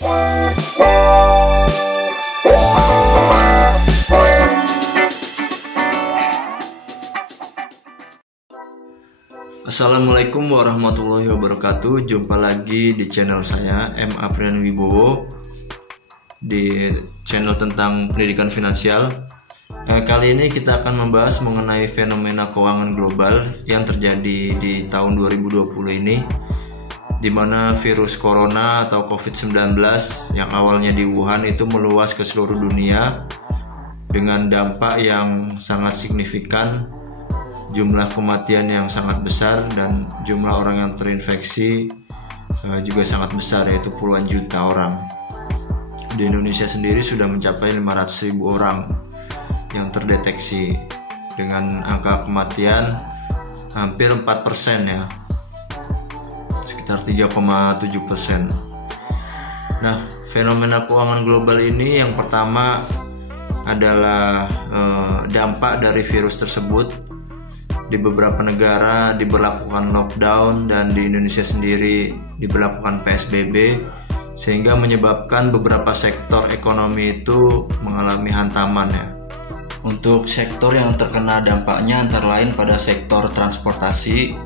Assalamualaikum warahmatullahi wabarakatuh. Jumpa lagi di channel saya, M. Aprian Wibowo, di channel tentang pendidikan finansial. Kali ini kita akan membahas mengenai fenomena keuangan global yang terjadi di tahun 2020 ini, di mana virus corona atau COVID-19 yang awalnya di Wuhan itu meluas ke seluruh dunia dengan dampak yang sangat signifikan, jumlah kematian yang sangat besar, dan jumlah orang yang terinfeksi juga sangat besar, yaitu puluhan juta orang. Di Indonesia sendiri sudah mencapai 500.000 orang yang terdeteksi, dengan angka kematian hampir 4% ya, sekitar 3,7%. Nah, fenomena keuangan global ini yang pertama adalah dampak dari virus tersebut. Di beberapa negara diberlakukan lockdown, dan di Indonesia sendiri diberlakukan PSBB, sehingga menyebabkan beberapa sektor ekonomi itu mengalami hantaman ya. Untuk sektor yang terkena dampaknya antara lain pada sektor transportasi,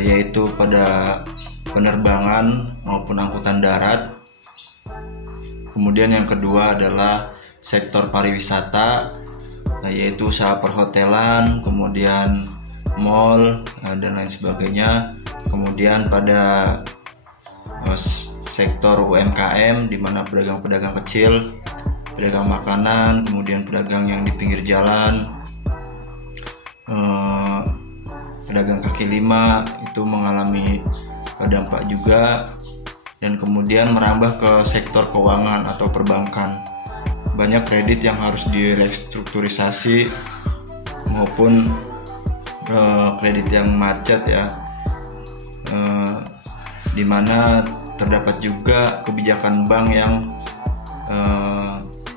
yaitu pada penerbangan maupun angkutan darat. Kemudian yang kedua adalah sektor pariwisata, yaitu usaha perhotelan, kemudian mall, dan lain sebagainya. Kemudian pada sektor UMKM, di mana pedagang-pedagang kecil, pedagang makanan, kemudian pedagang yang di pinggir jalan, pedagang kaki lima itu mengalami dampak juga. Dan kemudian merambah ke sektor keuangan atau perbankan. Banyak kredit yang harus direstrukturisasi maupun kredit yang macet ya, di mana terdapat juga kebijakan bank yang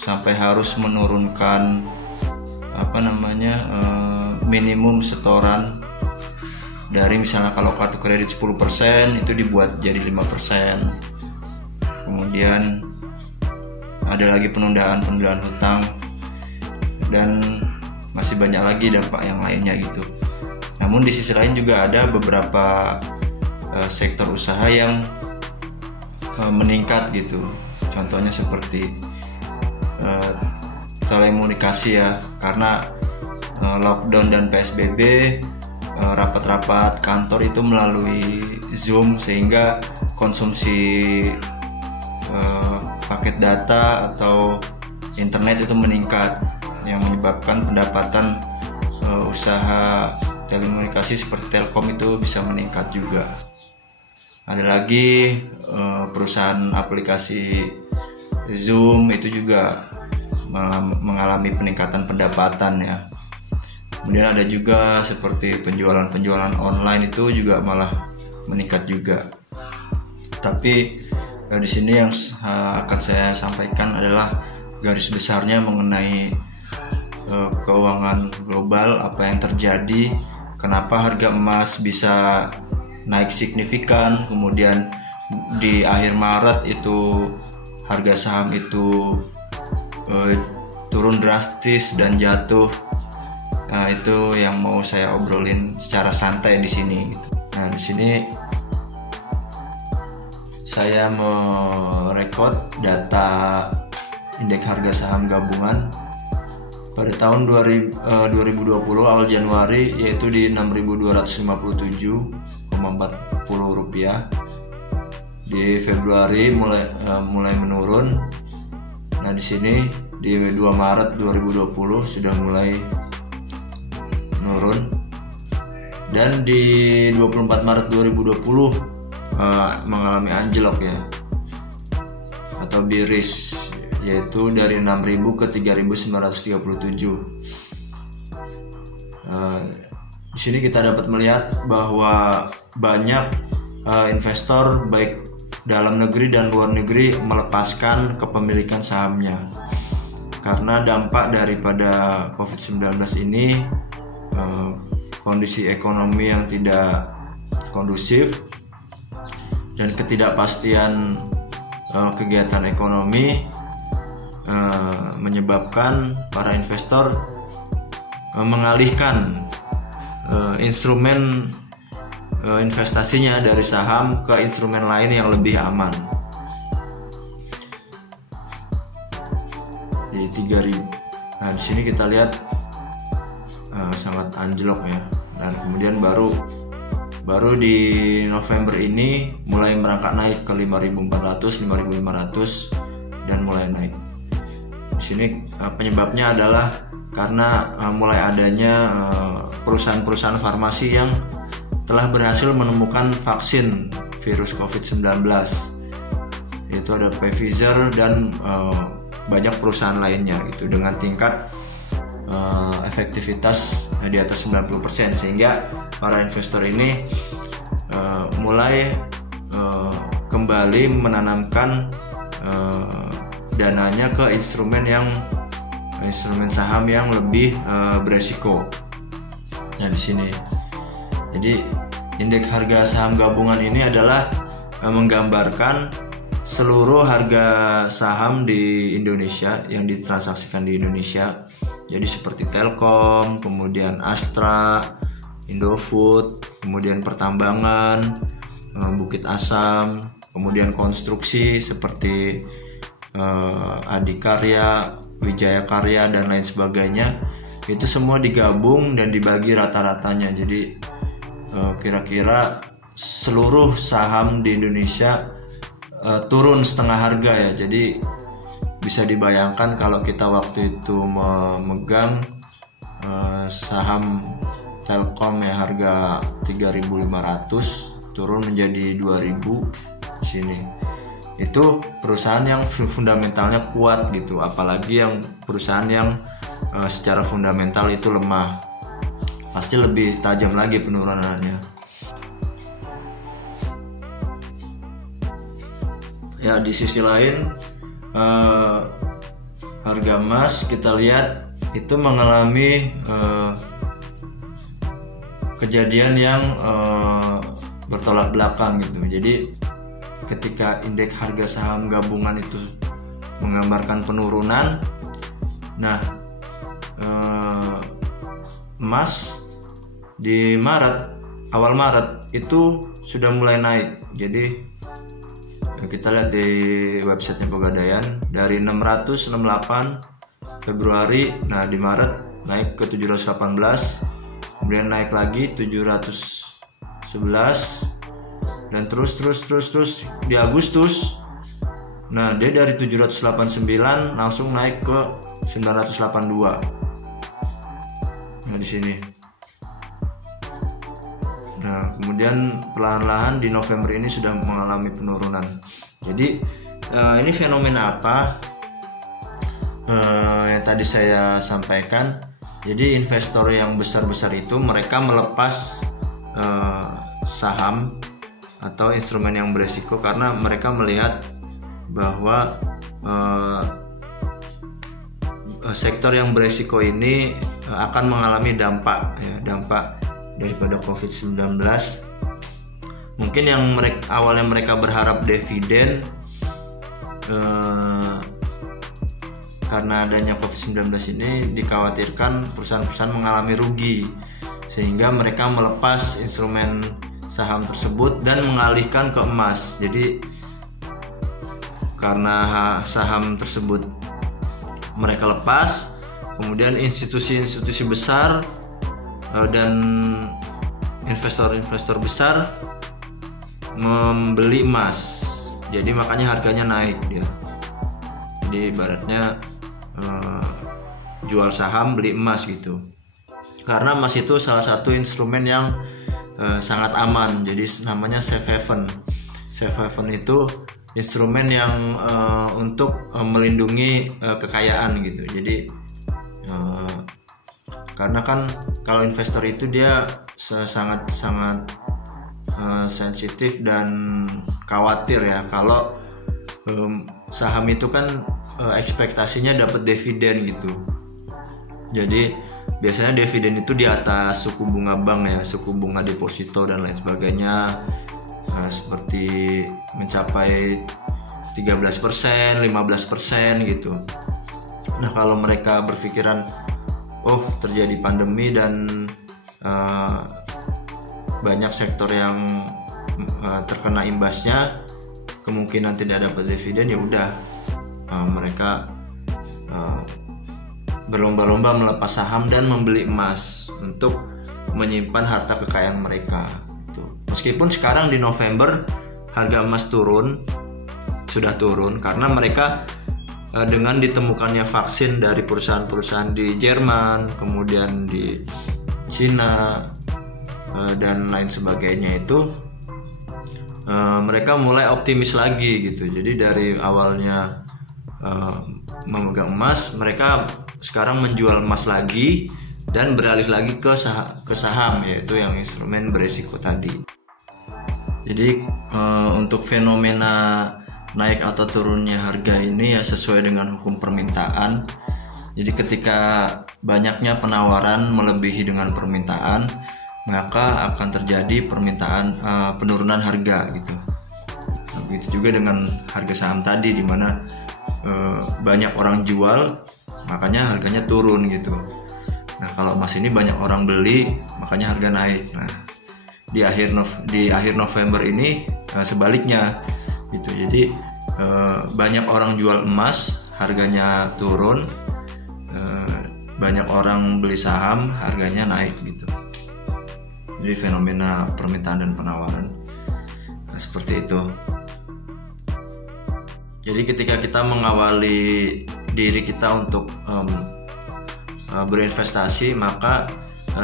sampai harus menurunkan minimum setoran dari, misalnya kalau kartu kredit 10% itu dibuat jadi 5%. Kemudian ada lagi penundaan hutang, dan masih banyak lagi dampak yang lainnya gitu. Namun di sisi lain juga ada beberapa sektor usaha yang meningkat gitu. Contohnya seperti telekomunikasi ya, karena lockdown dan PSBB, rapat-rapat kantor itu melalui Zoom, sehingga konsumsi paket data atau internet itu meningkat, yang menyebabkan pendapatan usaha telekomunikasi seperti Telkom itu bisa meningkat juga. Ada lagi perusahaan aplikasi Zoom itu juga mengalami peningkatan pendapatan ya. Kemudian ada juga seperti penjualan online itu juga malah meningkat juga. Tapi di sini yang akan saya sampaikan adalah garis besarnya mengenai keuangan global, apa yang terjadi, kenapa harga emas bisa naik signifikan, kemudian di akhir Maret itu harga saham itu turun drastis dan jatuh. Nah, itu yang mau saya obrolin secara santai di sini. Nah, di sini saya merekod data indeks harga saham gabungan pada tahun 2020 awal Januari, yaitu di 6.257,40 rupiah. Di Februari mulai menurun. Nah, di sini di 2 Maret 2020 sudah mulai menurun, dan di 24 Maret 2020 mengalami anjlok ya, atau bearish, yaitu dari 6.000 ke 3.937. Di sini kita dapat melihat bahwa banyak investor baik dalam negeri dan luar negeri melepaskan kepemilikan sahamnya karena dampak daripada COVID-19 ini, kondisi ekonomi yang tidak kondusif dan ketidakpastian kegiatan ekonomi menyebabkan para investor mengalihkan instrumen investasinya dari saham ke instrumen lain yang lebih aman. Di 3000. Nah, di sini kita lihat sangat anjlok ya. Dan kemudian baru di November ini mulai merangkak naik ke 5.400, 5.500 dan mulai naik. Di sini penyebabnya adalah karena mulai adanya perusahaan-perusahaan farmasi yang telah berhasil menemukan vaksin virus COVID-19. Yaitu ada Pfizer dan banyak perusahaan lainnya gitu dengan tingkat efektivitas di atas 90%, sehingga para investor ini mulai kembali menanamkan dananya ke instrumen saham yang lebih beresiko. Nah, di sini. Jadi indeks harga saham gabungan ini adalah menggambarkan seluruh harga saham di Indonesia yang ditransaksikan di Indonesia. Jadi seperti Telkom, kemudian Astra, Indofood, kemudian pertambangan, Bukit Asam, kemudian konstruksi seperti Adikarya, Wijaya Karya dan lain sebagainya. Itu semua digabung dan dibagi rata-ratanya. Jadi kira-kira seluruh saham di Indonesia turun setengah harga ya. Jadi bisa dibayangkan kalau kita waktu itu memegang saham Telkom ya, harga 3.500 turun menjadi 2.000 di sini. Itu perusahaan yang fundamentalnya kuat gitu, apalagi yang perusahaan yang secara fundamental itu lemah, pasti lebih tajam lagi penurunannya. Ya, di sisi lain harga emas kita lihat itu mengalami kejadian yang bertolak belakang gitu. Jadi ketika indeks harga saham gabungan itu menggambarkan penurunan, nah emas di awal Maret itu sudah mulai naik. Jadi kita lihat di websitenya Pegadaian, dari 668 Februari, nah di Maret naik ke 718, kemudian naik lagi 711 dan terus di Agustus. Nah, dia dari 789 langsung naik ke 982. Nah, di sini. Nah, kemudian perlahan-lahan di November ini sudah mengalami penurunan. Jadi ini fenomena apa yang tadi saya sampaikan. Jadi investor yang besar-besar itu mereka melepas saham atau instrumen yang beresiko karena mereka melihat bahwa sektor yang beresiko ini akan mengalami dampak daripada COVID-19. Mungkin yang awalnya mereka berharap dividen, karena adanya COVID-19 ini dikhawatirkan perusahaan-perusahaan mengalami rugi, sehingga mereka melepas instrumen saham tersebut dan mengalihkan ke emas. Jadi karena saham tersebut mereka lepas, kemudian institusi-institusi besar dan investor-investor besar membeli emas. Jadi makanya harganya naik dia. Jadi ibaratnya jual saham beli emas gitu. Karena emas itu salah satu instrumen yang sangat aman. Jadi namanya safe haven. Safe haven itu instrumen yang untuk melindungi kekayaan gitu. Jadi karena kan kalau investor itu dia sangat sensitif dan khawatir ya kalau saham itu kan ekspektasinya dapat dividen gitu. Jadi biasanya dividen itu di atas suku bunga bank ya, suku bunga deposito dan lain sebagainya, seperti mencapai 13%, 15% gitu. Nah, kalau mereka berpikiran, oh terjadi pandemi dan banyak sektor yang terkena imbasnya, kemungkinan tidak dapat dividen, ya udah mereka berlomba-lomba melepas saham dan membeli emas untuk menyimpan harta kekayaan mereka. Meskipun sekarang di November harga emas sudah turun karena mereka dengan ditemukannya vaksin dari perusahaan-perusahaan di Jerman, kemudian di Cina dan lain sebagainya itu, mereka mulai optimis lagi gitu. Jadi dari awalnya memegang emas, mereka sekarang menjual emas lagi dan beralih lagi ke saham, yaitu yang instrumen beresiko tadi. Jadi untuk fenomena naik atau turunnya harga ini ya sesuai dengan hukum permintaan. Jadi ketika banyaknya penawaran melebihi dengan permintaan, maka akan terjadi penurunan harga gitu. Begitu juga dengan harga saham tadi, di mana banyak orang jual, makanya harganya turun gitu. Nah, kalau emas ini banyak orang beli, makanya harga naik. Nah, di akhir November ini sebaliknya gitu. Jadi banyak orang jual emas, harganya turun, banyak orang beli saham, harganya naik gitu. Jadi fenomena permintaan dan penawaran seperti itu. Jadi ketika kita mengawali diri kita untuk berinvestasi, maka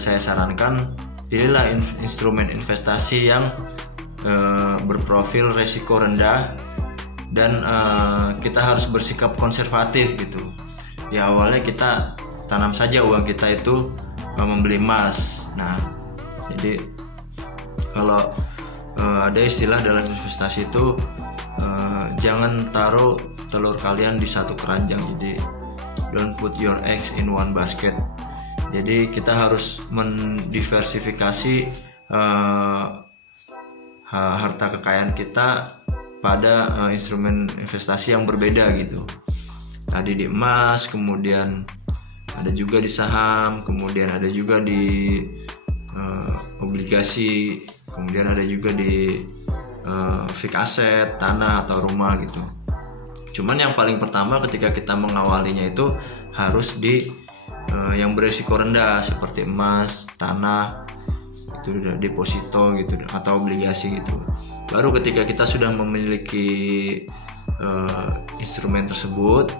saya sarankan pilihlah instrumen investasi yang berprofil resiko rendah dan kita harus bersikap konservatif gitu. Ya, awalnya kita tanam saja uang kita itu membeli emas. Nah, jadi kalau ada istilah dalam investasi itu, jangan taruh telur kalian di satu keranjang. Jadi don't put your eggs in one basket. Jadi kita harus mendiversifikasi harta kekayaan kita pada instrumen investasi yang berbeda gitu. Tadi di emas, kemudian ada juga di saham, kemudian ada juga di obligasi, kemudian ada juga di fixed asset, tanah atau rumah gitu. Cuman yang paling pertama ketika kita mengawalinya itu harus di yang beresiko rendah seperti emas, tanah, itu udah deposito gitu, atau obligasi gitu. Baru ketika kita sudah memiliki instrumen tersebut,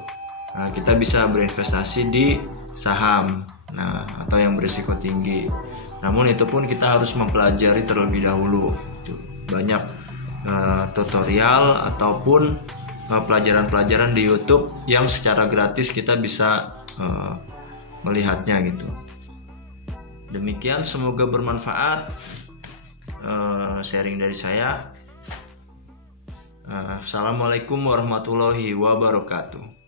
kita bisa berinvestasi di saham, atau yang berisiko tinggi. Namun itu pun kita harus mempelajari terlebih dahulu. Banyak tutorial ataupun pelajaran-pelajaran di YouTube yang secara gratis kita bisa melihatnya gitu. Demikian, semoga bermanfaat sharing dari saya. Assalamualaikum warahmatullahi wabarakatuh.